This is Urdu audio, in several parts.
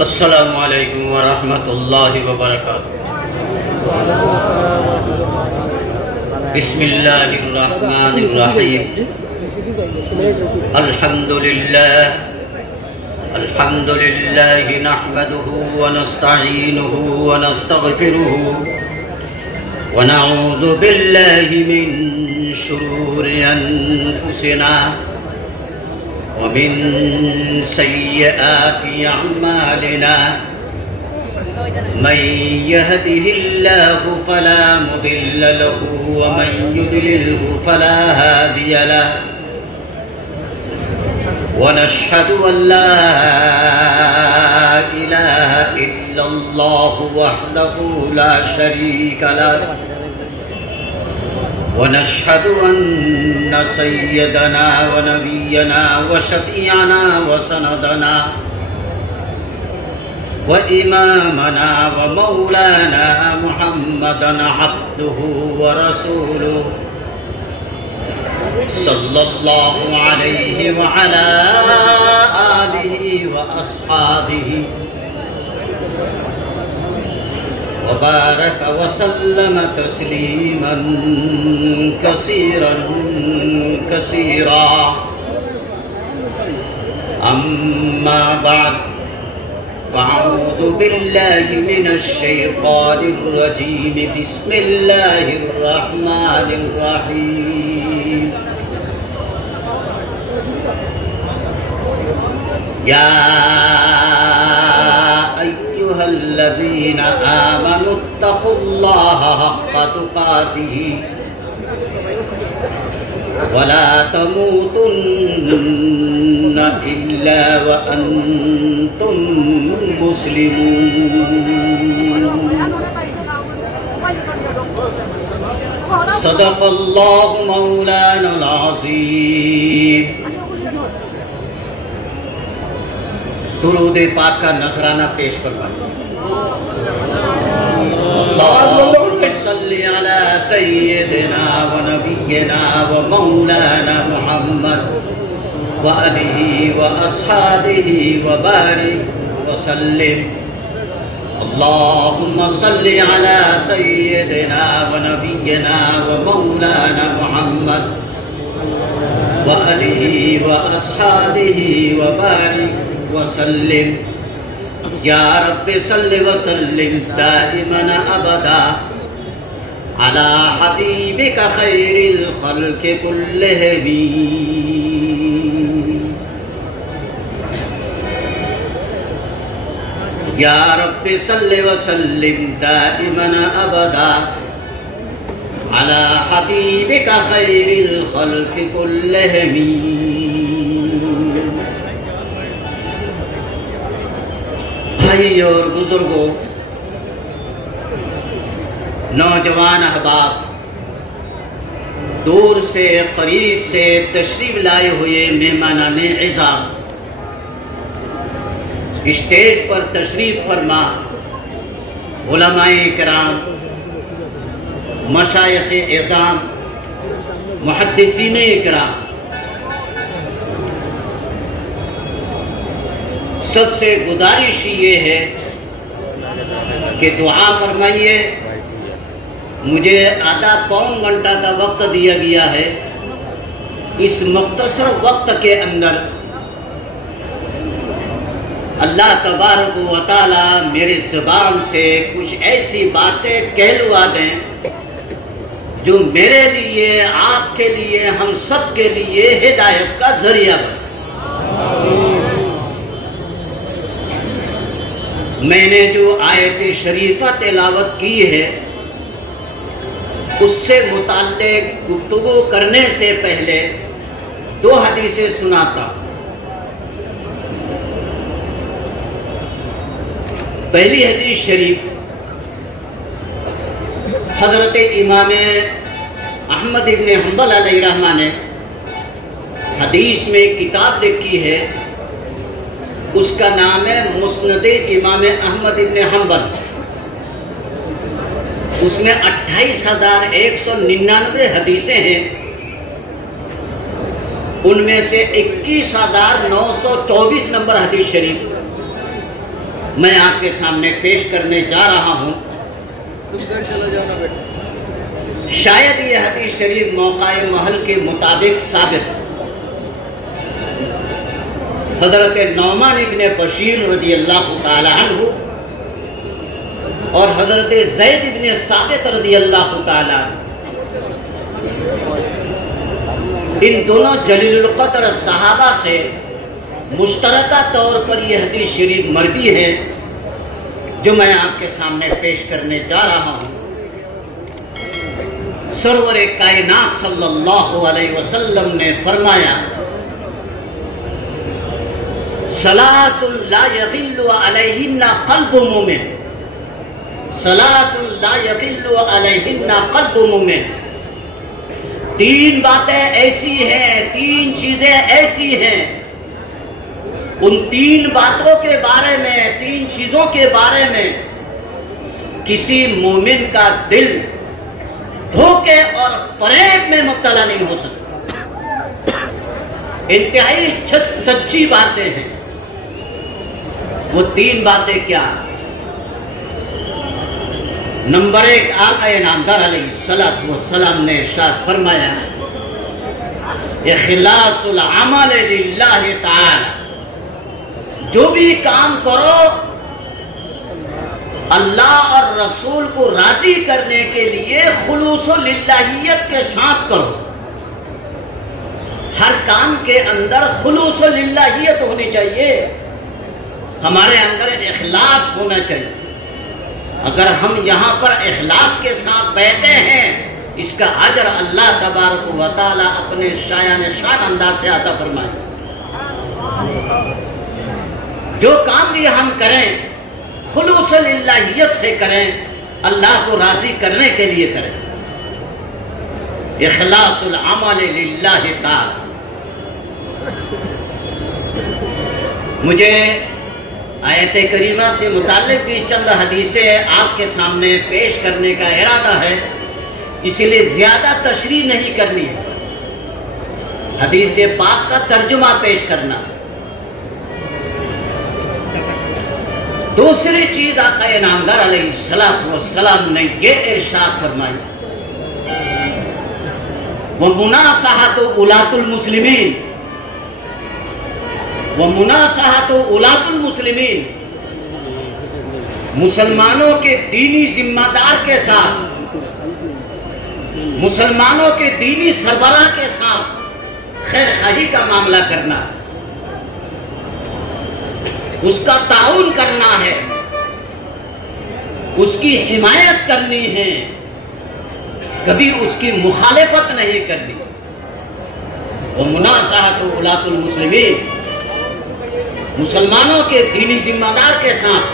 السلام علیکم ورحمۃ اللہ وبرکاتہ۔ بسم اللہ الرحمن الرحیم۔ الحمد للہ نحمده ونستعینه ونستغفره ونعوذ باللہ من شرور انفسنا ومن سیئات اعمالنا من يهده الله فلا مضل له ومن يضلله فلا هادي له ونشهد أن لا إله إلا الله وحده لا شريك له ونشهد أن سيدنا ونبينا وشفيعنا وسندنا وإمامنا ومولانا محمدا عبده ورسوله صلى الله عليه وعلى آله وأصحابه وبارك وسلم تسليما كثيرا كثيرا أما بعد فأعوذ بالله من الشيطان الرجيم بسم الله الرحمن الرحيم يا أيها الذين آمنوا اتقوا الله حق تقاته ولا تموتن إلا وأنتم مسلمون صدق الله مولانا العظيم۔ درود پاک کا نذرانہ پیش فرمائیں۔ اللهم صل على سيدنا ونبينا ومولانا محمد وآله وأصحابه وبارك وسلم۔ اللهم صل على سيدنا ونبينا ومولانا محمد وآله وأصحابه وبارك وسلم۔ یا رب صل وسلم دائما ابدا على حبیبک خیر الخلق كلهم۔ یا رب صل وسلم دائما ابدا على حبیبک خیر الخلق كلهم۔ بھائی اور بزرگوں، نوجوان احباب، دور سے قریب سے تشریف لائے ہوئے مہمانان اعزام، اسٹیج پر تشریف فرما علماء کرام، مشائخ اعظام، محدثین کرام، سب سے گزارش یہ ہے کہ دعا فرمائیے۔ مجھے آدھا پون گھنٹہ کا وقت دیا گیا ہے، اس مختصر وقت کے اندر اللہ تبارک و تعالی میری زبان سے کچھ ایسی باتیں کہلوا دیں جو میرے لیے، آپ کے لیے، ہم سب کے لیے ہدایت کا ذریعہ بنے۔ میں نے جو آیت شریفہ تلاوت کی ہے اس سے متعلق گفتگو کرنے سے پہلے دو حدیثیں سناتا ہوں۔ پہلی حدیث شریف حضرت امام احمد ابن حنبل علیہ رحمہ نے حدیث میں کتاب لکھی ہے، اس کا نام ہے مسند امام احمد ابن حنبل۔ اس میں 28,199 حدیثیں ہیں۔ ان میں سے 21,924 نمبر حدیث شریف میں آپ کے سامنے پیش کرنے جا رہا ہوں۔ شاید یہ حدیث شریف موقع محل کے مطابق ثابت ہے۔ حضرت نعمان ابن بشیر رضی اللہ تعالی عنہ اور حضرت زید ابن ثابت رضی اللہ تعالی عنہ، ان دونوں جلیل القدر صحابہ سے مشترکہ طور پر یہ حدیث شریف مروی ہے جو میں آپ کے سامنے پیش کرنے جا رہا ہوں۔ سرور کائنات صلی اللہ علیہ وسلم نے فرمایا، ثلاث لا یغل علیہن قلب مومن، ثلاث لا یغل علیہن قلب مومن، تین باتیں ایسی ہیں، تین چیزیں ایسی ہیں، ان تین باتوں کے بارے میں، تین چیزوں کے بارے میں کسی مومن کا دل دھوکے اور فریب میں مبتلا نہیں ہو سکتا۔ انتہائی سچی باتیں ہیں۔ وہ تین باتیں کیا؟ نمبر 1، آقا انعامدار علیہ السلام نے ارشاد فرمایا، اخلاص العمل للہ تعالی، جو بھی کام کرو اللہ اور رسول کو راضی کرنے کے لیے خلوص للہیت کے ساتھ کرو۔ ہر کام کے اندر خلوص للہیت ہونی چاہیے، ہمارے اندر اخلاص ہونا چاہیے۔ اگر ہم یہاں پر اخلاص کے ساتھ بیٹھے ہیں، اس کا اجر اللہ تبارک و تعالی اپنے شایان شان انداز سے عطا فرمائے۔ جو کام بھی ہم کریں خلوص للہیت سے کریں، اللہ کو راضی کرنے کے لیے کریں۔ اخلاص العمل للہ تعالی۔ مجھے آیت کریمہ سے متعلق بھی چند حدیثیں آپ کے سامنے پیش کرنے کا ارادہ ہے، اسی لیے زیادہ تشریح نہیں کرنی ہے، حدیث پاک کا ترجمہ پیش کرنا۔ دوسری چیز آقا انعامدار علیہ السلام نے یہ ارشاد فرمائی، وَمُنَاصَحَةُ وُلَاةُ الْمُسْلِمِينَ، وَمُنَاصَحَةُ وُلَاةُ الْمُسْلِمِينَ، مسلمانوں کے دینی ذمہ دار کے ساتھ، مسلمانوں کے دینی سربراہ کے ساتھ خیر خواہی کا معاملہ کرنا، اس کا تعاون کرنا ہے، اس کی حمایت کرنی ہے، کبھی اس کی مخالفت نہیں کرنی۔ وَمُنَاصَحَةُ وُلَاةُ الْمُسْلِمِينَ، مسلمانوں کے دینی ذمہ دار کے ساتھ،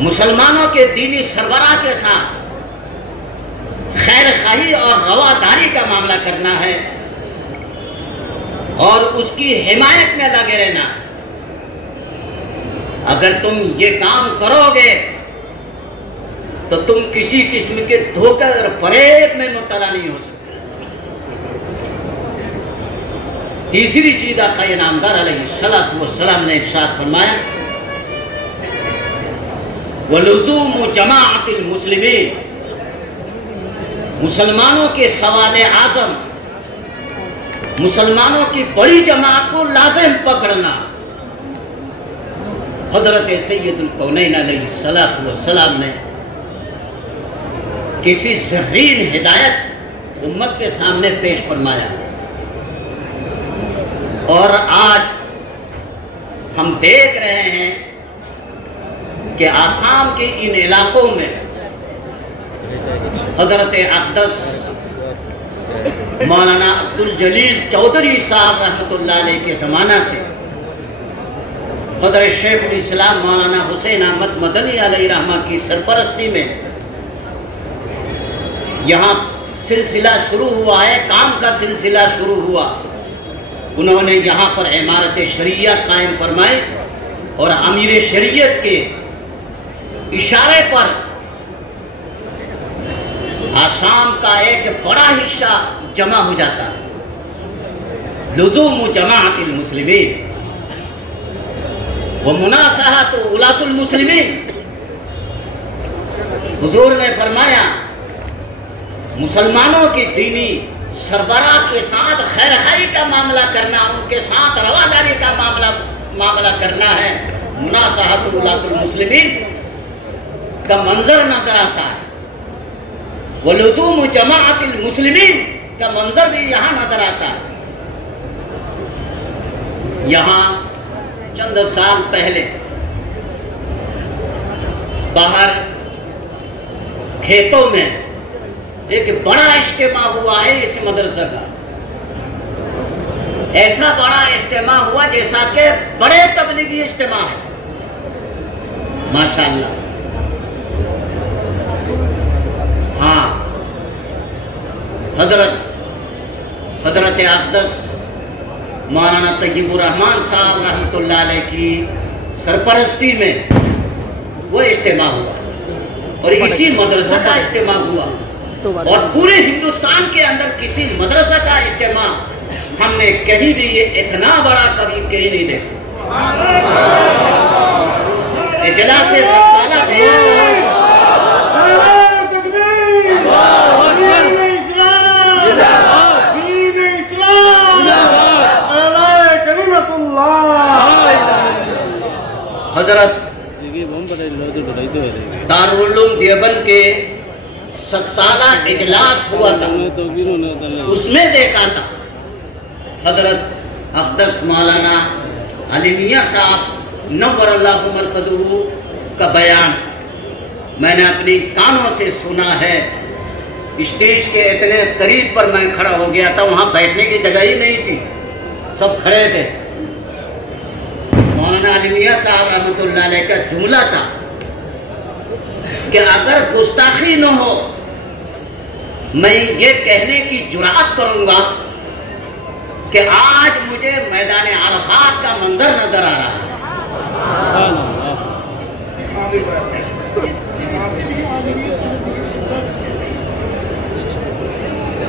مسلمانوں کے دینی سربراہ کے ساتھ خیر خواہی اور رواداری کا معاملہ کرنا ہے اور اس کی حمایت میں لگے رہنا۔ اگر تم یہ کام کرو گے تو تم کسی قسم کے دھوکے اور فریب میں مبتلا نہیں ہو سکتے۔ تیسری چیز آقا انعامدار علیہ السلام نے ارشاد فرمایا، وَلُزُومُ جَمَاعَةِ الْمُسْلِمِينَ، مسلمانوں کے سواد اعظم، مسلمانوں کی بڑی جماعت کو لازم پکڑنا۔ حضرت سید الکونین علیہ السلام نے کسی زرین ہدایت امت کے سامنے پیش فرمایا، اور آج ہم دیکھ رہے ہیں کہ آسام کے ان علاقوں میں حضرت اقدس مولانا عبدالجلیل چودھری صاحب رحمۃ اللہ علیہ کے زمانہ سے حضرت شیخ الاسلام مولانا حسین احمد مدنی علیہ رحمہ کی سرپرستی میں یہاں سلسلہ شروع ہوا ہے، کام کا سلسلہ شروع ہوا۔ انہوں نے یہاں پر عمارت شریعت قائم فرمائی اور امیر شریعت کے اشارے پر آسام کا ایک بڑا حصہ جمع ہو جاتا ہے۔ لزوم جماعت المسلمین ومناصحۃ ولاۃ المسلمین. حضور نے فرمایا مسلمانوں کی دینی سربراہ کے ساتھ خیر خائی کا معاملہ کرنا، ان کے ساتھ رواداری کا معاملہ کرنا ہے. مناصحۃ ولاۃ المسلمین کا منظر نظر آتا ہے، ولزوم جماعت المسلمین کا منظر بھی یہاں نظر آتا ہے. یہاں چند سال پہلے باہر کھیتوں میں ایک بڑا اجتماع ہوا ہے اس مدرسہ کا. ایسا بڑا اجتماع ہوا جیسا کہ بڑے تبلیغی اجتماع ہے ماشاءاللہ. ہاں، حضرت اقدس مولانا طیب الرحمان صاحب رحمۃ اللہ علیہ کی سرپرستی میں وہ اجتماع ہوا اور اسی مدرسہ کا اجتماع ہوا. اور پورے ہندوستان کے اندر کسی مدرسہ کا اجتماع ہم نے کہیں بھی یہ اتنا بڑا کبھی کہیں نہیں دیکھا. اجلاس سالہ حضرت دارالعلوم دیوبند کے 7 سالہ اجلاس ہوا تھا، اس میں دیکھا تھا حضرت اقدس مولانا علی میاں صاحب نور اللہ مرکزہ کا بیان میں نے اپنی کانوں سے سنا ہے. اسٹیج کے اتنے قریب پر میں کھڑا ہو گیا تھا، وہاں بیٹھنے کی جگہ ہی نہیں تھی، سب کھڑے تھے. مولانا علی میاں صاحب رحمۃ اللہ علیہ کا جملہ تھا کہ اگر گستاخی نہ ہو میں یہ کہنے کی جرأت کروں گا کہ آج مجھے میدان عرفات کا منظر نظر آ رہا ہے.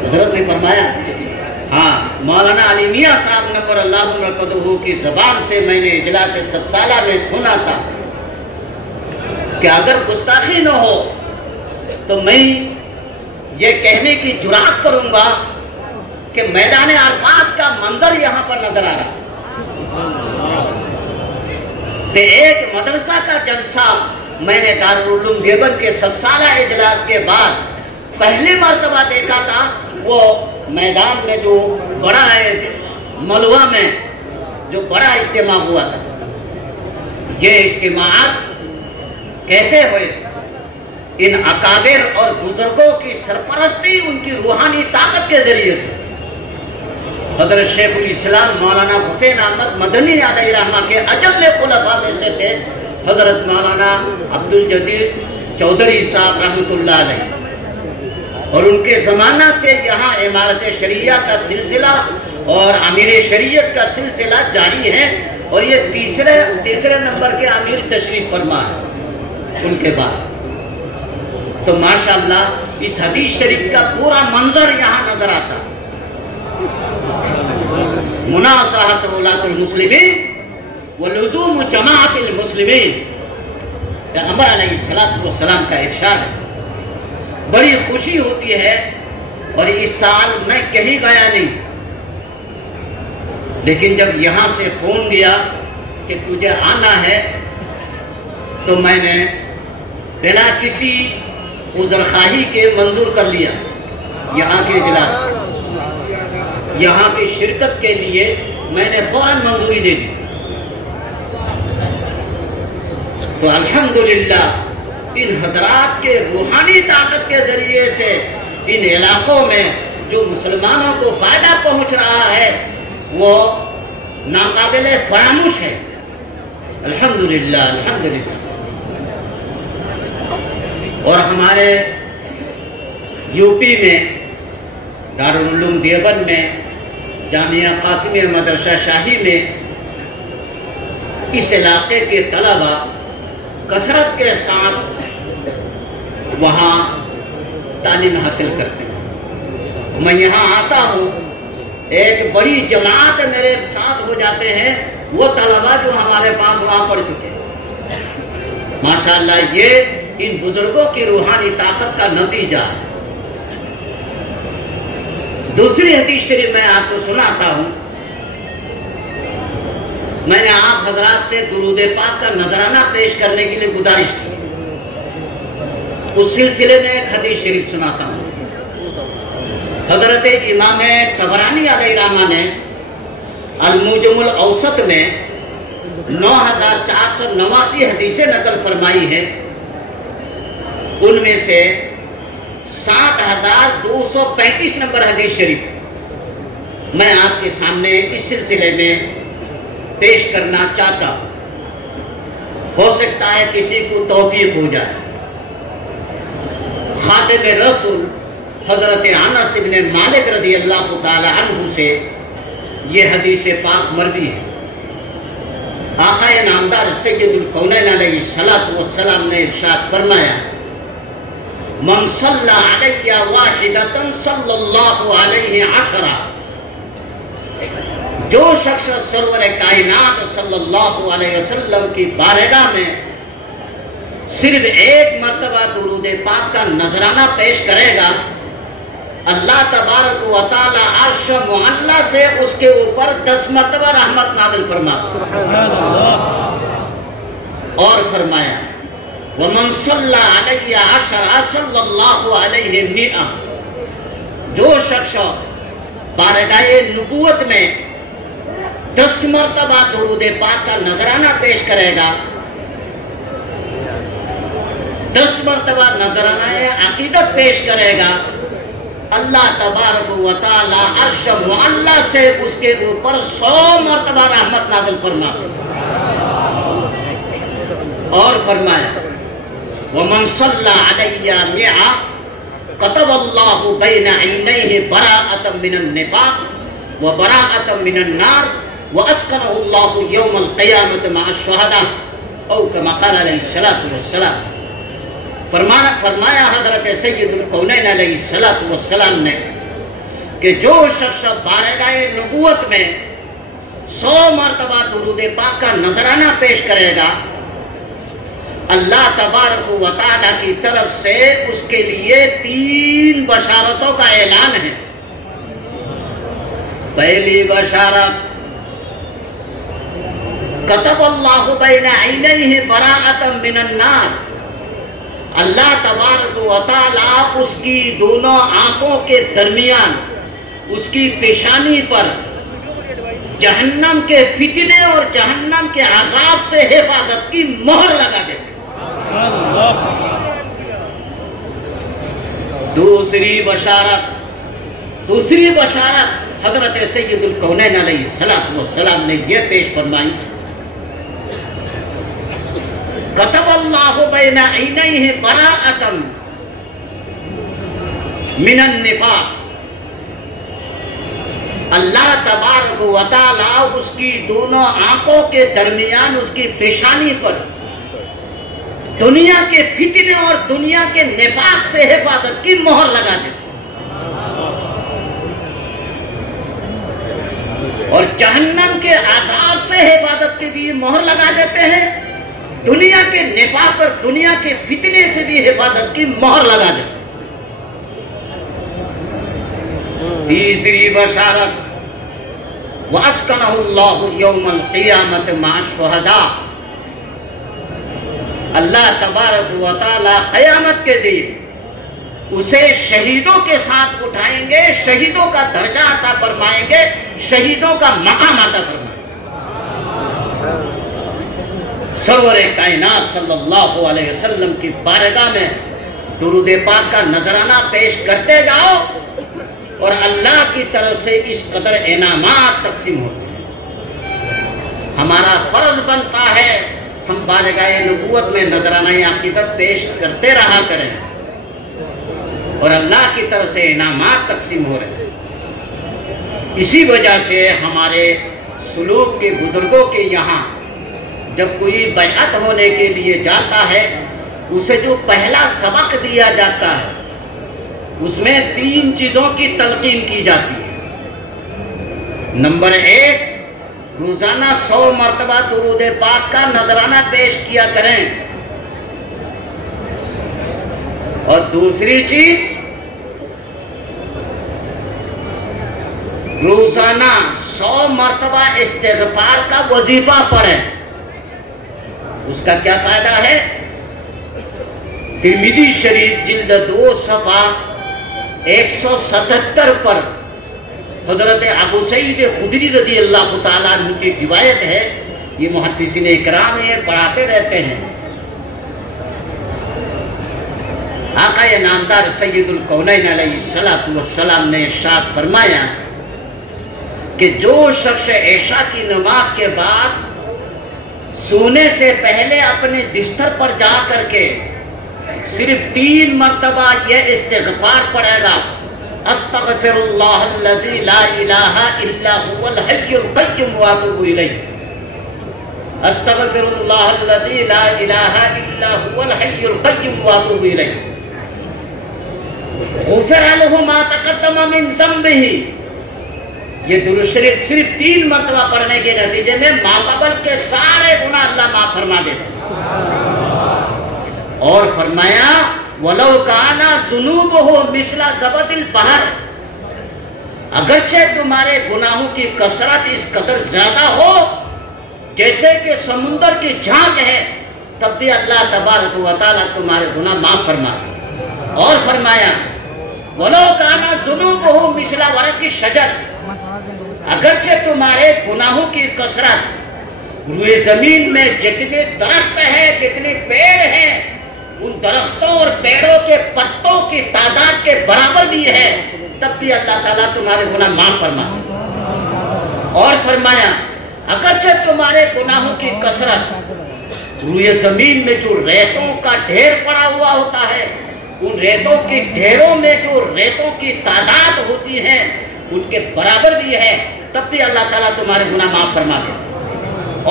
حضرت نے فرمایا ہاں مولانا علی میاں صاحب نور اللہ مرکزہ کی زبان سے میں نے اجلاس 7 سالہ میں سنا تھا کہ اگر گستاخی نہ ہو تو میں یہ کہنے کی جرأت کروں گا کہ میدان عرفات کا منظر یہاں پر نظر آ رہا ہے. ایک مدرسہ کا جلسہ میں نے دارالعلوم دیوبند کے 7 سالہ اجلاس کے بعد پہلی مرتبہ دیکھا تھا. وہ میدان میں جو بڑا ہے ملوہ میں جو بڑا اجتماع ہوا تھا. یہ اجتماعات کیسے ہوئے؟ ان اکابر اور بزرگوں کی سرپرستی ان کی روحانی طاقت کے ذریعے سے. حضرت شیخ الاسلام مولانا حسین احمد مدنی علیہ رحمہ کے اجل خلفاء میں سے تھے حضرت مولانا عبدالجلیل چودھری صاحب رحمۃ اللہ علیہ، اور ان کے زمانہ سے یہاں امارت شریعہ کا سلسلہ اور امیر شریعت کا سلسلہ جاری ہے، اور یہ تیسرے نمبر کے امیر تشریف فرما ہے ان کے بعد. تو ماشاءاللہ اس حدیث شریف کا پورا منظر یہاں نظر آتا. مناصحۃ ولاۃ المسلمین ولزوم جماعت المسلمین، پیغمبر علیہ الصلوۃ والسلام کا ارشاد ہے. بڑی خوشی ہوتی ہے، اور اس سال میں کہیں گیا نہیں، لیکن جب یہاں سے فون دیا کہ تجھے آنا ہے تو میں نے بلا کسی عذرخواہی کے منظور کر لیا. یہاں کے اجلاس، یہاں کی شرکت کے لیے میں نے فوراً منظوری دے دی. تو الحمدللہ ان حضرات کے روحانی طاقت کے ذریعے سے ان علاقوں میں جو مسلمانوں کو فائدہ پہنچ رہا ہے وہ ناقابل فراموش ہے. الحمدللہ الحمدللہ. اور ہمارے یو پی میں دارالعلوم دیوبند میں جامعہ قاسمیہ مدرسہ شاہی میں اس علاقے کے طلبہ کثرت کے ساتھ وہاں تعلیم حاصل کرتے ہیں. میں یہاں آتا ہوں ایک بڑی جماعت میرے ساتھ ہو جاتے ہیں وہ طلبا جو ہمارے پاس وہاں پڑھ چکے ہیں. ماشاءاللہ یہ ان بزرگوں کی روحانی طاقت کا نتیجہ ہے. دوسری حدیث شریف میں آپ کو سناتا ہوں. میں نے آپ حضرات سے درود پاک کا نذرانہ پیش کرنے کے لیے گزارش کی. اس سلسلے میں ایک حدیث شریف سناتا ہوں. حضرت امام طبرانی علیہ الرحمہ نے المعجم الاوسط میں 9489 حدیثیں نقل فرمائی ہیں. ان میں سے 7235 نمبر حدیث شریف میں آپ کے سامنے اس سلسلے میں پیش کرنا چاہتا ہوں. ہو سکتا ہے کسی کو توفیق ہو جائے. خاتم رسول حضرت انس بن مالک رضی اللہ تعالی عنہ سے یہ حدیث پاک مروی ہے. آقا نامدار سید الکونین علیہ السلام نے ارشاد فرمایا من صلی علی واحدۃ صلی اللہ علیہ عشرہ. جو شخص سرور کائنات صلی اللہ علیہ وسلم کی بارگاہ میں صرف ایک مرتبہ درود پاک کا نذرانہ پیش کرے گا اللہ تبارک و تعالی عرش معلی سے اس کے اوپر 10 مرتبہ رحمت نازل فرماتا. اور فرمایا ومن صلی علی عشرہ صلی اللہ علیہ مئہ. جو شخص بارگاہ نبوت میں 10 مرتبہ درود پاک کا نذرانہ پیش کرے گا 10 مرتبہ نذرانہ عقیدت پیش کرے گا اللہ تبارک و تعالی عرش معلی سے اس کے اوپر 100 مرتبہ رحمت نازل فرماتا. اور فرمایا ومن صلی علی مئہ كتب اللہ بین عینیہ براءۃ من النفاق وبراءۃ من النار واسکنہ اللہ یوم القیامۃ مع الشہداء او کما قال علیہ الصلوۃ والسلام. فرمایا حضرت سید الکونین علیہ السلام نے کہ جو شخص بارگاہ نبوت میں 100 مرتبہ درود پاک کا نذرانہ پیش کرے گا اللہ تبارک و تعالی کی طرف سے اس کے لیے 3 بشارتوں کا اعلان ہے. پہلی بشارت کتب اللہ بین عینیہ براءۃ من النار. اللہ تبارک و تعالی اس کی دونوں آنکھوں کے درمیان اس کی پیشانی پر جہنم کے فتنے اور جہنم کے عذاب سے حفاظت کی مہر لگا دیتے. دوسری بشارت حضرت سید الکونین علیہ السلام نے یہ پیش فرمائی کتب اللہ بین عینیہ براءۃ من النفاق. اللہ تبارک و تعالی اس کی دونوں آنکھوں کے درمیان اس کی پیشانی پر دنیا کے فتنے اور دنیا کے نفاق سے حفاظت کی مہر لگا دیتے اور جہنم کے عذاب سے حفاظت کے لیے مہر لگا دیتے ہیں. دنیا کے نفاق اور دنیا کے فتنے سے بھی حفاظت کی مہر لگا دیتے. تیسری بشارت واسکنہ اللہ یوم القیامۃ مع الشہداء. اللہ تبارک و تعالی قیامت کے دن اسے شہیدوں کے ساتھ اٹھائیں گے, شہیدوں کا درجہ عطا فرمائیں گے, شہیدوں کا مقام عطا فرمائیں گے. سرور کائنات صلی اللہ علیہ وسلم کی بارگاہ میں درود پاک کا نذرانہ پیش کرتے جاؤ اور اللہ کی طرف سے اس قدر انعامات تقسیم ہوتے ہیں. ہمارا فرض بنتا ہے ہم بارگاہ نبوت میں نذرانہ عقیدت پیش کرتے رہا کریں اور اللہ کی طرف سے انعامات تقسیم ہو رہے ہیں. اسی وجہ سے ہمارے سلوک کے بزرگوں کے یہاں جب کوئی بیعت ہونے کے لیے جاتا ہے اسے جو پہلا سبق دیا جاتا ہے اس میں 3 چیزوں کی تلقین کی جاتی ہے. نمبر 1، روزانہ 100 مرتبہ درود پاک کا نذرانہ پیش کیا کریں. اور دوسری چیز، روزانہ 100 مرتبہ استغفار کا وظیفہ پڑھیں. اس کا کیا فائدہ ہے؟ ترمذی شریف جلد 2 صفحہ 177 پر حضرت ابو سعید خدری رضی اللہ تعالیٰ عنہ کی روایت ہے. یہ محدثین اکرام یہ پڑھاتے رہتے ہیں. آقا نامدار سید الکونین علیہ الصلوۃ والسلام نے ارشاد فرمایا کہ جو شخص عشاء کی نماز کے بعد سونے سے پہلے اپنے بستر پر جا کر کے صرف 3 مرتبہ یہ استغفار پڑھے گا، استغفر اللہ الذی لا الہ الا هو الحی القیوم واتوب الیہ، استغفر اللہ الذی لا الہ الا هو الحی القیوم واتوب الیہ، غفر له ما تقدم من ذنبہ. یہ درود شریف صرف 3 مرتبہ پڑھنے کے نتیجے میں ماقبل کے سارے گناہ اللہ معاف فرما دیتا. اور فرمایا وَلَوْ كَانَ ذُنُوبُهُ مِثْلَ زَبَدِ الْبَحْرِ، اگرچہ تمہارے گناہوں کی کثرت اس قدر زیادہ ہو جیسے کہ سمندر کی جھاگ ہے، تب بھی اللہ تبارک و تعالیٰ تمہارے گناہ معاف فرما. اور فرمایا وَلَوْ كَانَ ذُنُوبُهُ مِثْلَ وَرَقِ الشَّجَرِ، اگرچہ تمہارے گناہوں کی کثرت روئے زمین میں جتنے درخت ہیں، جتنے پیڑ ہیں، ان درختوں اور پیڑوں کے پتوں کی تعداد کے برابر بھی ہے، تب بھی اللہ تعالیٰ تمہارے گناہ معاف فرما. اور فرمایا اگرچہ تمہارے گناہوں کی کثرت روئے زمین میں جو ریتوں کا ڈھیر پڑا ہوا ہوتا ہے، ان ریتوں کے ڈھیروں میں جو ریتوں کی تعداد ہوتی ہے ان کے برابر بھی ہے، تب بھی اللہ تعالیٰ تمہارے گناہ معاف فرما دے.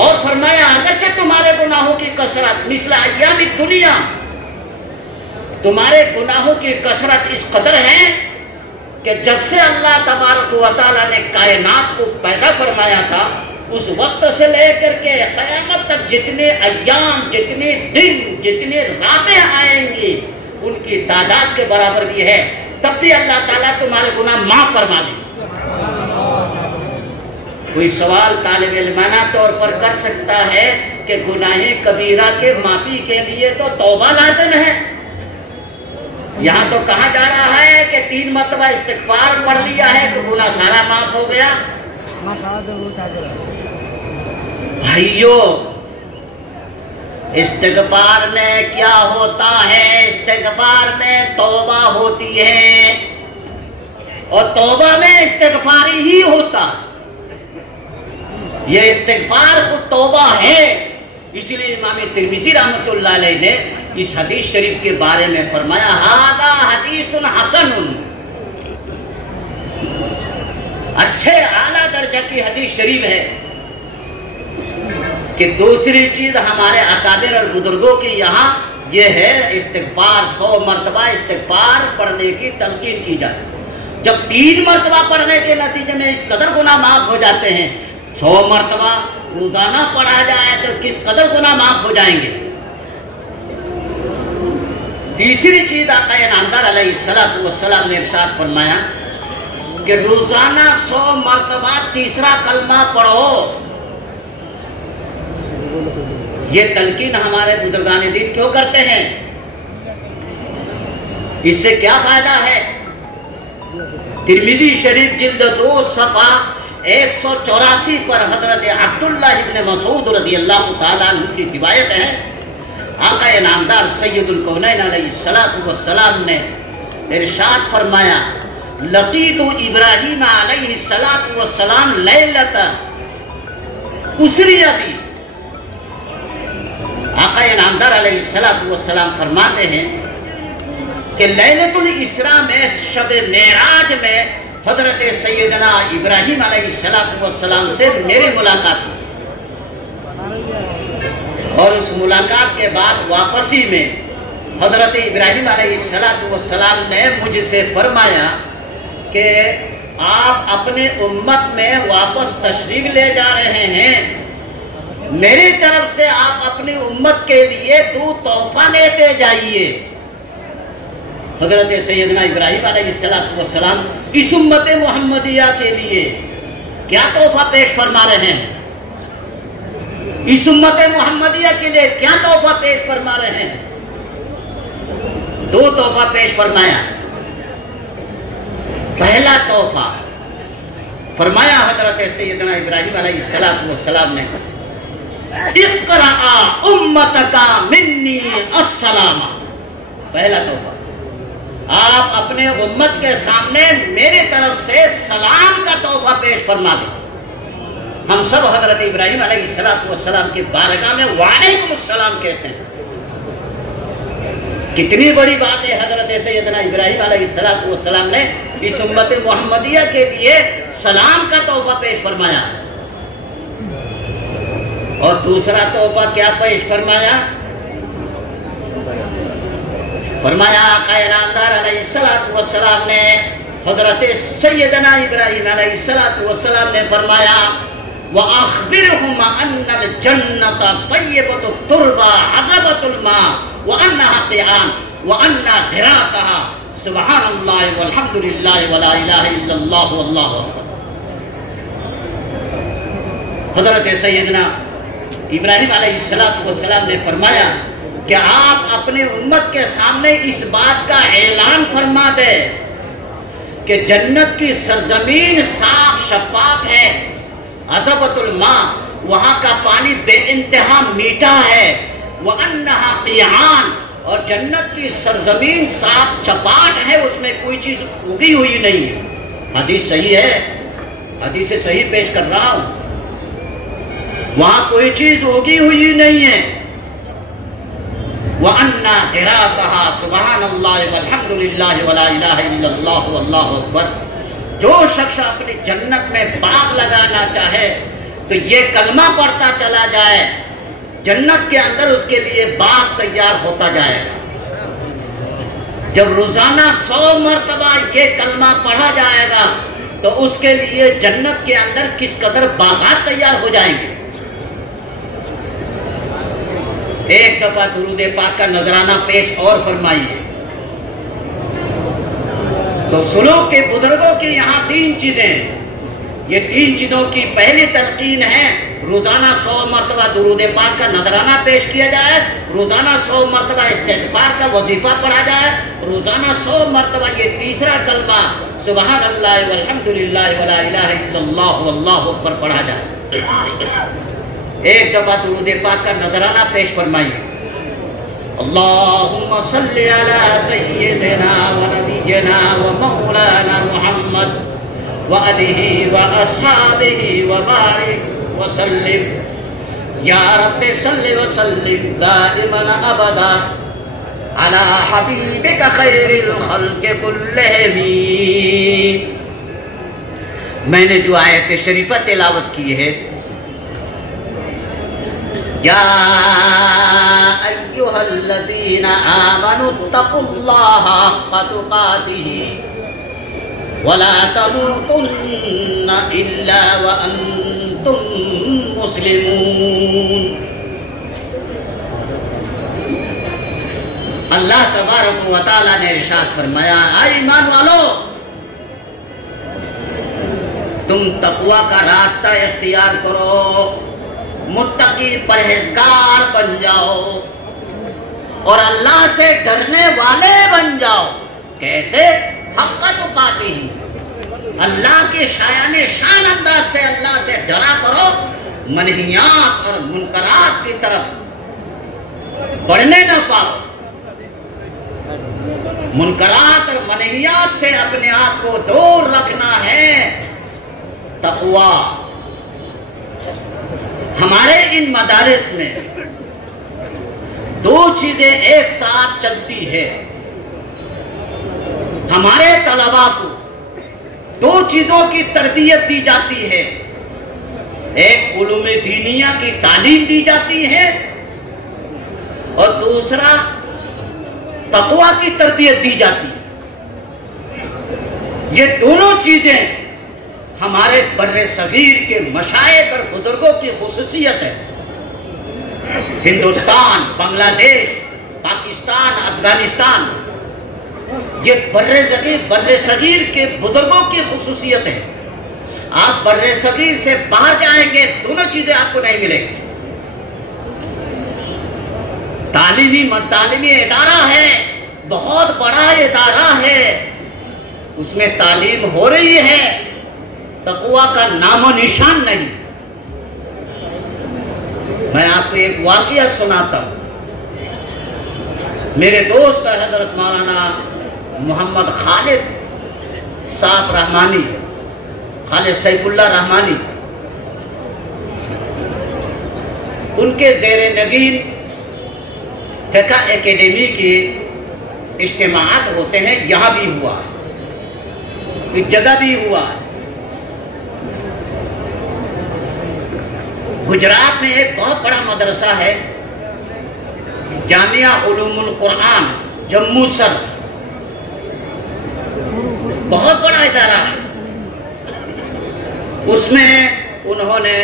اور فرمایا اگرچہ تمہارے گناہوں کی کثرت مثل ایام الدنیا، تمہارے گناہوں کی کثرت اس قدر ہے کہ جب سے اللہ تبارک و تعالیٰ نے کائنات کو پیدا فرمایا تھا اس وقت سے لے کر کے قیامت تک جتنے ایام، جتنے دن، جتنے راتیں آئیں گی ان کی تعداد کے برابر بھی ہے، تب بھی اللہ تعالیٰ تمہارے گناہ معاف فرما دے. کوئی سوال طالب علمانہ طور پر کر سکتا ہے کہ گناہ کبیرہ کے معافی کے لیے تو توبہ لازم ہے. یہاں تو کہا جا رہا ہے کہ 3 مرتبہ استغفار پڑھ لیا ہے تو گناہ سارا معاف ہو گیا. بھائیو، استغفار میں کیا ہوتا ہے؟ استغفار میں توبہ ہوتی ہے، اور توبہ میں استغفار ہی ہوتا. یہ استغفار کو توبہ ہے. اس لیے امام ترمذی رحمۃ اللہ علیہ نے اس حدیث شریف کے بارے میں فرمایا ھذا حدیث حسن، اچھے اعلیٰ درجہ کی حدیث شریف ہے. کہ دوسری چیز ہمارے اکابر اور بزرگوں کی یہاں یہ ہے استغفار 100 مرتبہ استغفار پڑھنے کی تلقین کی جاتی. جب 3 مرتبہ پڑھنے کے نتیجے میں اس قدر گناہ معاف ہو جاتے ہیں، 100 مرتبہ روزانہ پڑھا جائے تو کس قدر گناہ معاف ہو جائیں گے. تیسری چیز آقا نامدار علیہ الصلوۃ والسلام نے ارشاد فرمایا کہ روزانہ 100 مرتبہ تیسرا کلمہ پڑھو. یہ تلقین ہمارے بزرگان دین کیوں کرتے ہیں؟ اس سے کیا فائدہ ہے؟ ترمذی شریف جلد 2 صفحہ 184 پر حضرت عبداللہ ابن مسعود رضی اللہ تعالیٰ عنہ کی روایت ہے. آقا نامدار سید الکونین علیہ الصلوۃ والسلام نے ارشاد فرمایا لقیت ابراہیم علیہ الصلوۃ والسلام لیلۃ اسری بی. آقا نامدار علیہ الصلوۃ والسلام فرماتے ہیں کہ لیلۃ الاسراء میں، شب معراج میں حضرت سیدنا ابراہیم علیہ الصلوۃ والسلام سے میری ملاقات ہوئی، اور اس ملاقات کے بعد واپسی میں حضرت ابراہیم علیہ الصلوۃ والسلام نے مجھ سے فرمایا کہ آپ اپنے امت میں واپس تشریف لے جا رہے ہیں، میری طرف سے آپ اپنی امت کے لیے 2 تحفہ لیتے جائیے۔ حضرت سیدنا ابراہیم علیہ السلام اس امت محمدیہ کے لیے کیا تحفہ پیش فرما رہے ہیں؟ اس امت محمدیہ کے لیے کیا تحفہ پیش فرما رہے ہیں؟ 2 تحفہ پیش فرمایا۔ پہلا تحفہ فرمایا حضرت سیدنا ابراہیم علیہ السلام نے، اقرأ امتک منی السلام۔ پہلا تحفہ، آپ اپنے امت کے سامنے میری طرف سے سلام کا تحفہ پیش فرما دیں۔ ہم سب حضرت ابراہیم علیہ السلام کی بارگاہ میں وعلیکم السلام کہتے ہیں۔ کتنی بڑی بات ہے، حضرت سیدنا ابراہیم علیہ السلام نے اس امت محمدیہ کے لیے سلام کا تحفہ پیش فرمایا۔ اور دوسرا تحفہ کیا پیش فرمایا؟ فرمایا آقا نامدار علیہ السلام نے حضرت سیدنا ابراہیم علیہ السلام نے فرمایا، وَأَخْبِرْهُمْ أَنَّ الْجَنَّةَ طَيِّبَةُ التُّرْبَى عَذَبَةُ الْمَاءِ وَأَنَّهَا قِيعَانٌ وَأَنَّ غِرَاسَهَا سُبْحَانَ اللَّهِ وَالْحَمْدُ لِلَّهِ وَلَا إِلَٰهَ إِلَّا اللَّهُ وَاللَّهُ أَكْبَرُ۔ حضرت سیدنا ابراہیم علیہ السلام نے فرمایا کہ آپ اپنے امت کے سامنے اس بات کا اعلان فرما دے کہ جنت کی سرزمین صاف شفاف ہے، عذبۃ الماء، وہاں کا پانی بے انتہا میٹھا ہے، وَأَنَّهَا قِيعَانٌ، اور جنت کی سرزمین صاف چپاٹ ہے، اس میں کوئی چیز اگی ہوئی نہیں ہے۔ حدیث صحیح ہے، حدیث صحیح پیش کر رہا ہوں، وہاں کوئی چیز اگی ہوئی نہیں ہے۔ وَأَنَّ غِرَاسَهَا سُبْحَانَ اللَّهِ وَالْحَمْدُ لِلَّهِ وَلَا إِلَٰهَ إِلَّا اللَّهُ وَاللَّهُ أَكْبَرُ۔ جو شخص اپنی جنت میں باغ لگانا چاہے تو یہ کلمہ پڑھتا چلا جائے، جنت کے اندر اس کے لیے باغ تیار ہوتا جائے گا۔ جب روزانہ 100 مرتبہ یہ کلمہ پڑھا جائے گا تو اس کے لیے جنت کے اندر کس قدر باغات تیار ہو جائیں گے۔ ایک دفعہ درود پاک کا نذرانہ پیش اور فرمائیے۔ تو سلوک کے بزرگوں کی یہاں 3 چیزیں، یہ 3 چیزوں کی پہلی تلقین ہے، روزانہ 100 مرتبہ درود پاک کا نذرانہ پیش کیا جائے، روزانہ 100 مرتبہ استغفار کا وظیفہ پڑھا جائے، روزانہ 100 مرتبہ یہ تیسرا کلمہ سبحان اللہ والحمد للہ ولا الہ الا اللہ واللہ اکبر پڑھا جائے۔ ایک دفعہ درود پاک کا نذرانہ پیش فرمائیے۔ اللہم صلی علی سیدنا و نبینا و مولانا محمد وآلہ و اصحابہ و بارک وسلم، یا رب صلی وسلم دائما ابدا علی حبیبک خیر الخلق کلہم۔ میں نے جو آیت شریفہ تلاوت کی ہے، یا ایھا الذین آمنوا اتقوا اللہ حق تقاتہ ولا تموتن الا وانتم مسلمون۔ اللہ تبارک و تعالی نے ارشاد فرمایا، اے ایمان والو، تم تقوی کا راستہ اختیار کرو، متقی پرہیزگار بن جاؤ اور اللہ سے ڈرنے والے بن جاؤ۔ کیسے؟ حق تقاتہ، اللہ کے شایان شان انداز سے اللہ سے ڈرا کرو، منہیات اور منکرات کی طرف بڑھنے نہ پاؤ، منکرات اور منہیات سے اپنے آپ کو دور رکھنا ہے۔ تقوی ہمارے ان مدارس میں 2 چیزیں ایک ساتھ چلتی ہے۔ ہمارے طلباء کو 2 چیزوں کی تربیت دی جاتی ہے، ایک علوم دینیہ کی تعلیم دی جاتی ہے اور دوسرا تقوی کی تربیت دی جاتی ہے۔ یہ دونوں چیزیں ہمارے بر صغیر کے مشائخ اور بزرگوں کی خصوصیت ہے. ہندوستان، بنگلہ دیش، پاکستان، افغانستان، یہ بر صغیر کے بزرگوں کی خصوصیت ہے. آپ بر صغیر سے باہر جائیں گے دونوں چیزیں آپ کو نہیں ملیں گی. تعلیمی ادارہ ہے، بہت بڑا ادارہ ہے، اس میں تعلیم ہو رہی ہے، تقویٰ کا نام و نشان نہیں. میں آپ کو ایک واقعہ سناتا ہوں. میرے دوست حضرت مولانا محمد خالد صاحب رحمانی، خالد سیف اللہ رحمانی، ان کے زیر نگین فقہ اکیڈمی کی اجتماعات ہوتے ہیں. یہاں بھی ہوا ہے، اس جگہ بھی ہوا ہے. گجرات میں ایک بہت بڑا مدرسہ ہے، جامعہ علوم القرآن جموں سر، بہت بڑا ادارہ ہے. اس میں انہوں نے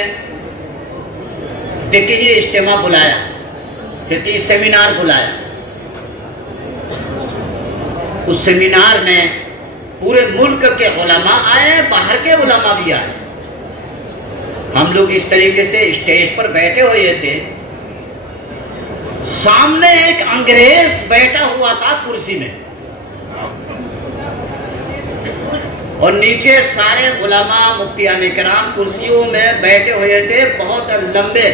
فقہی اجتماع بلایا، فقہی سیمینار بلایا. اس سیمینار میں پورے ملک کے علماء آئے، باہر کے علماء بھی آئے. ہم لوگ اس طریقے سے اسٹیج پر بیٹھے ہوئے تھے. سامنے ایک انگریز بیٹھا ہوا تھا کرسی میں، اور نیچے سارے علماء مفتیان کرام کرسیوں میں بیٹھے ہوئے تھے بہت لمبے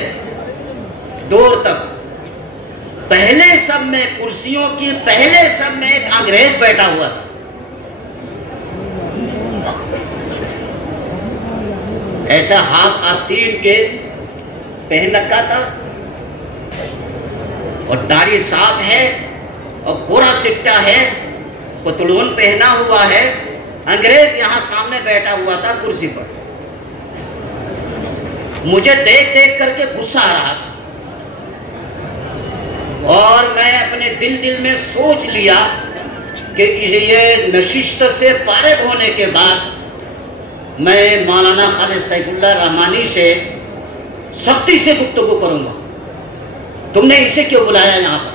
دور تک. پہلے سب میں کرسیوں کی پہلے سب میں ایک انگریز بیٹھا ہوا تھا. ایسا ہاتھ آستین کے پہن رکھا تھا، اور داڑھی صاف ہے، اور پورا سکٹا ہے، پتلون پہنا ہوا ہے. انگریز یہاں سامنے بیٹھا ہوا تھا کرسی پر. مجھے دیکھ دیکھ کر کے غصہ آ رہا تھا، اور میں اپنے دل میں سوچ لیا کہ یہ نشست سے فارغ ہونے کے بعد میں مولانا خالد سیف اللہ رحمانی سے سختی سے گفتگو کروں گا. تم نے اسے کیوں بلایا یہاں پر؟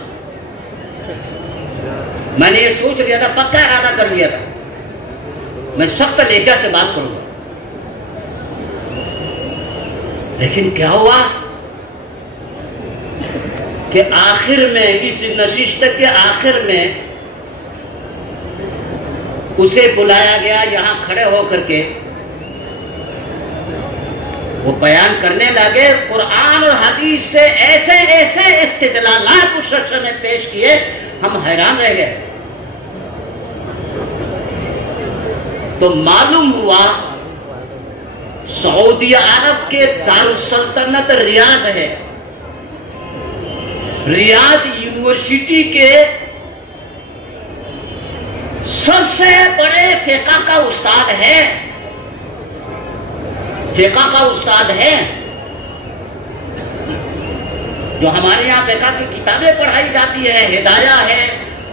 میں نے یہ سوچ لیا تھا، پکا ارادہ کر لیا تھا، میں سخت لہجہ سے بات کروں گا. لیکن کیا ہوا کہ آخر میں، اس نشست کے آخر میں اسے بلایا گیا. یہاں کھڑے ہو کر کے وہ بیان کرنے لگے. قرآن اور حدیث سے ایسے ایسے استدلالات اس شخص نے پیش کیے، ہم حیران رہ گئے. تو معلوم ہوا سعودی عرب کے دارالسلطنت ریاض ہے. ریاض یونیورسٹی کے سب سے بڑے فقہ کا استاد ہے، فقہ کا استاد ہے. جو ہمارے یہاں فقہ کی کتابیں پڑھائی جاتی ہے، ہدایہ ہے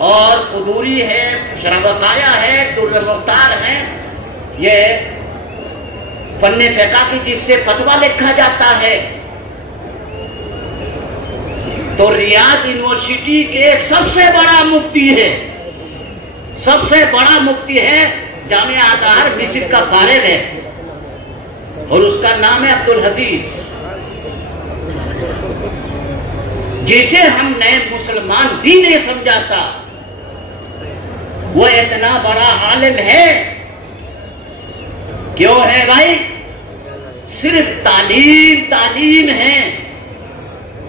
اور قدوری ہے، شربقایہ ہے، در مختار ہے، یہ فن فقہ کی جس سے فتویٰ لکھا جاتا ہے. تو ریاض یونیورسٹی کے سب سے بڑا مفتی ہے، سب سے بڑا مفتی ہے. جامعہ ازہر مصر کا فارغ ہے، اور اس کا نام ہے عبدالحفیظ. جسے ہم نے مسلمان بھی نہیں سمجھا تھا، وہ اتنا بڑا عالم ہے. کیوں ہے بھائی؟ صرف تعلیم ہے،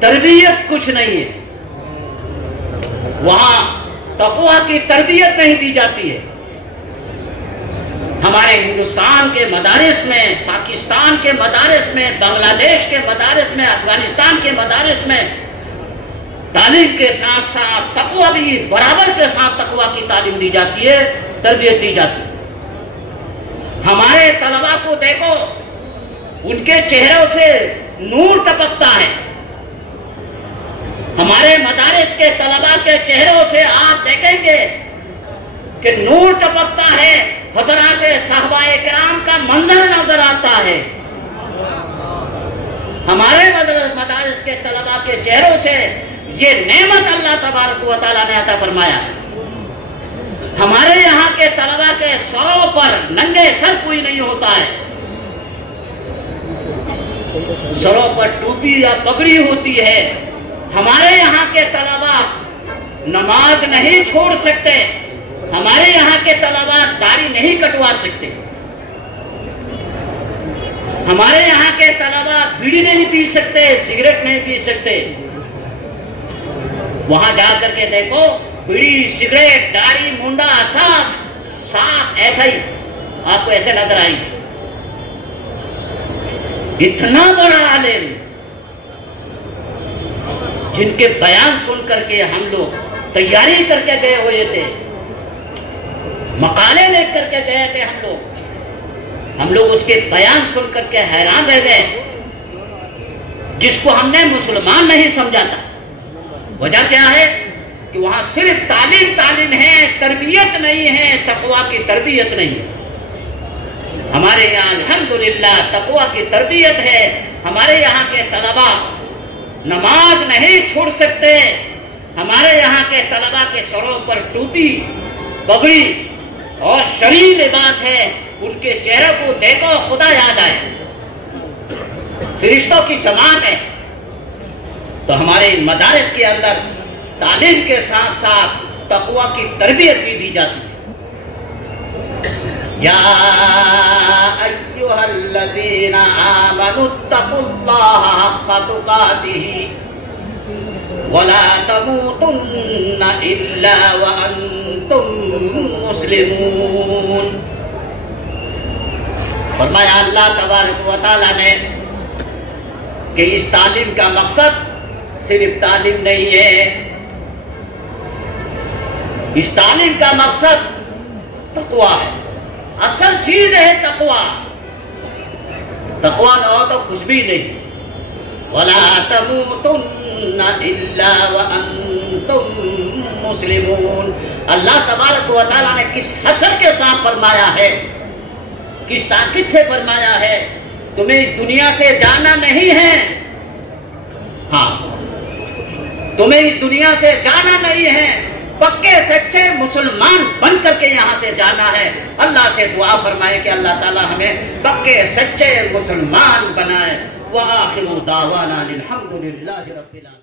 تربیت کچھ نہیں ہے. وہاں تقویٰ کی تربیت نہیں دی جاتی ہے. ہمارے ہندوستان کے مدارس میں، پاکستان کے مدارس میں، بنگلہ دیش کے مدارس میں، افغانستان کے مدارس میں تعلیم کے ساتھ ساتھ تقویٰ بھی برابر کے ساتھ تقویٰ کی تعلیم دی جاتی ہے، تربیت دی جاتی ہے. ہمارے طلباء کو دیکھو، ان کے چہروں سے نور ٹپکتا ہے. ہمارے مدارس کے طلباء کے چہروں سے آپ دیکھیں گے کہ نور ٹپکتا ہے. حضرات صحابہ کرام کا منظر نظر آتا ہے. ہمارے مدارس کے طلباء کے چہروں سے یہ نعمت اللہ تبارک و تعالیٰ نے عطا فرمایا. ہمارے یہاں کے طلباء کے سروں پر ننگے سر کوئی نہیں ہوتا ہے. سروں پر ٹوپی یا پگڑی ہوتی ہے. ہمارے یہاں کے طلباء نماز نہیں چھوڑ سکتے. ہمارے یہاں کے طلباء داڑھی نہیں کٹوا سکتے. ہمارے یہاں کے طلباء بیڑی نہیں پی سکتے, سگریٹ نہیں پی سکتے. وہاں جا کر کے دیکھو, بیڑی, سگریٹ, داڑھی, منڈا صاف ایسا ہی آپ کو ایسے نظر آئی. اتنا بڑا عالم جن کے بیان سن کر کے ہم لوگ تیاری کر کے گئے ہوئے تھے, مقالے لے کر کے گئے تھے ہم لوگ اس کے بیان سن کر کے حیران رہ گئے, جس کو ہم نے مسلمان نہیں سمجھا تھا. وجہ کیا ہے کہ وہاں صرف تعلیم ہے, تربیت نہیں ہے, تقویٰ کی تربیت نہیں ہے. ہمارے یہاں الحمدللہ تقویٰ کی تربیت ہے. ہمارے یہاں کے طلباء نماز نہیں چھوڑ سکتے. ہمارے یہاں کے طلباء کے سروں پر ٹوپی, پگڑی اور شرعی لباس ہے. ان کے چہروں کو دیکھو خدا یاد آئے, فرشتوں کی جماعت ہے. تو ہمارے مدارس کے اندر تعلیم کے ساتھ ساتھ تقویٰ کی تربیت بھی دی جاتی ہے. یا ایھا الذین آمنوا اتقوا اللہ حق تقاتہ ولا تموتن الا وانتم مسلمون. فرمایا اللہ تبارک و تعالیٰ نے کہ اس تعلیم کا مقصد صرف تعلیم نہیں ہے. اس تعلیم کا مقصد تقویٰ ہے. اصل چیز ہے تقویٰ. تقویٰ نہ ہو تو کچھ بھی نہیں. وَلَا تَمُوتُنَّ إِلَّا وَأَنْتُمْ مُسْلِمُونَ. اللہ تبارک و تعالیٰ نے کس حسر کے ساتھ فرمایا ہے, کس تاکید سے فرمایا ہے, تمہیں اس دنیا سے جانا نہیں ہے. ہاں, تمہیں اس دنیا سے جانا نہیں ہے, پکے سچے مسلمان بن کر کے یہاں سے جانا ہے. اللہ سے دعا فرمائے کہ اللہ تعالی ہمیں پکے سچے مسلمان بنائے. وآخر دعوانا الحمد للہ رب العالمین.